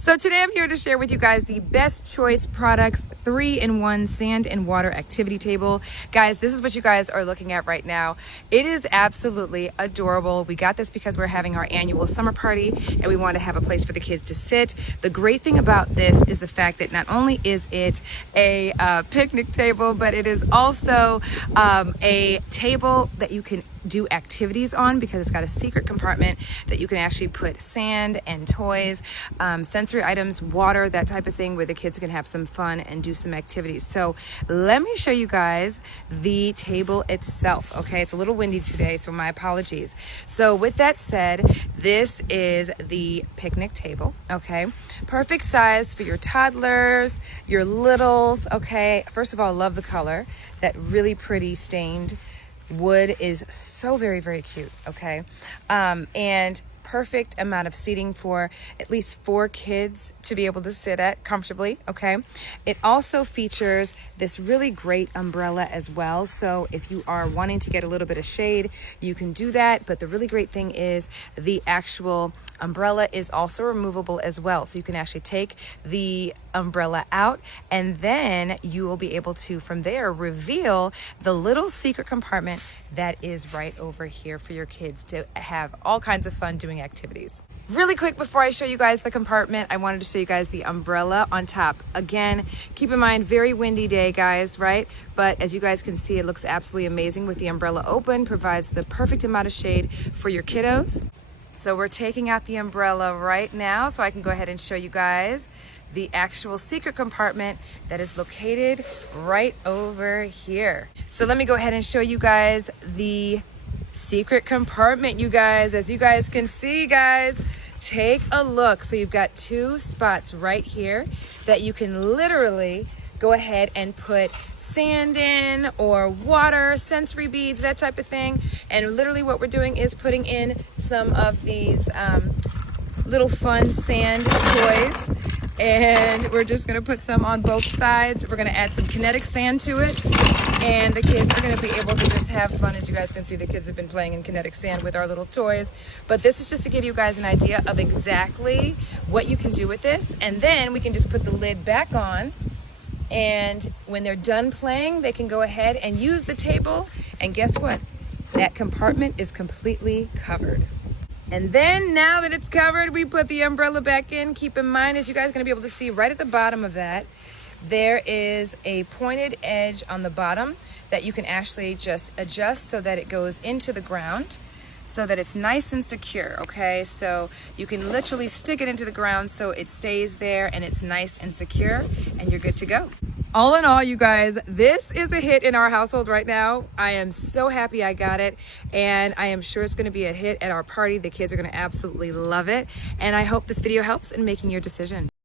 So today I'm here to share with you guys the Best Choice Products 3-in-1 Sand and Water Activity Table. Guys, this is what you guys are looking at right now. It is absolutely adorable. We got this because we're having our annual summer party and we want to have a place for the kids to sit. The great thing about this is the fact that not only is it a picnic table, but it is also a table that you can do activities on, because it's got a secret compartment that you can actually put sand and toys, sensory items, water, that type of thing, where the kids can have some fun and do some activities. So let me show you guys the table itself. Okay, it's a little windy today, so my apologies. So with that said, this is the picnic table. Okay, perfect size for your toddlers, your littles. Okay, first of all, I love the color. That really pretty stained wood is so very cute. Okay, and perfect amount of seating for at least 4 kids to be able to sit at comfortably. Okay, it also features this really great umbrella as well, so if you are wanting to get a little bit of shade, you can do that. But the really great thing is the actual umbrella is also removable as well, so you can actually take the umbrella out and then you will be able to from there reveal the little secret compartment that is right over here for your kids to have all kinds of fun doing activities. Really quick, before I show you guys the compartment, I wanted to show you guys the umbrella on top. Again, keep in mind, very windy day, guys, right? But as you guys can see, it looks absolutely amazing with the umbrella open, provides the perfect amount of shade for your kiddos. So we're taking out the umbrella right now so I can go ahead and show you guys the actual secret compartment that is located right over here. So let me go ahead and show you guys the secret compartment, you guys. As you guys can see, guys, take a look. So you've got 2 spots right here that you can literally go ahead and put sand in, or water, sensory beads, that type of thing. And literally what we're doing is putting in some of these little fun sand toys, and we're just gonna put some on both sides. We're gonna add some kinetic sand to it, and the kids are gonna be able to just have fun. As you guys can see, the kids have been playing in kinetic sand with our little toys. But this is just to give you guys an idea of exactly what you can do with this. And then we can just put the lid back on, and when they're done playing, they can go ahead and use the table, and guess what? That compartment is completely covered. And then now that it's covered, we put the umbrella back in. Keep in mind, as you guys are gonna be able to see right at the bottom of that, there is a pointed edge on the bottom that you can actually just adjust so that it goes into the ground, so that it's nice and secure. Okay, so you can literally stick it into the ground so it stays there and it's nice and secure, and you're good to go. All in all, you guys, this is a hit in our household right now. I am so happy I got it, and I am sure it's going to be a hit at our party. The kids are going to absolutely love it, and I hope this video helps in making your decision.